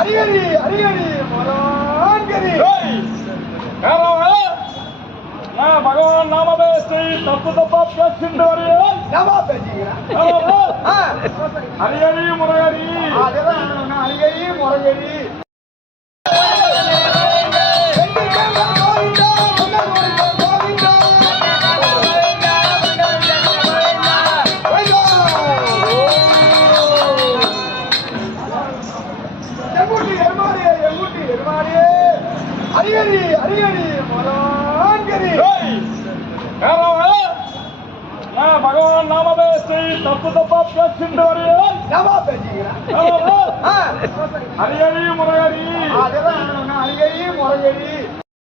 அரியடி அரியடி மலான்கரி பகவான் நாம பேசி தப்பு தப்பா பேசிட்டு வரீங்க. அரியடி முருகரி அரியடி முருகரி அரியடி அரியடி மலான்கரி பகவான் நாம பேசி தப்பு தப்பா பேசிட்டு வரீங்க. அரியடி முருகரி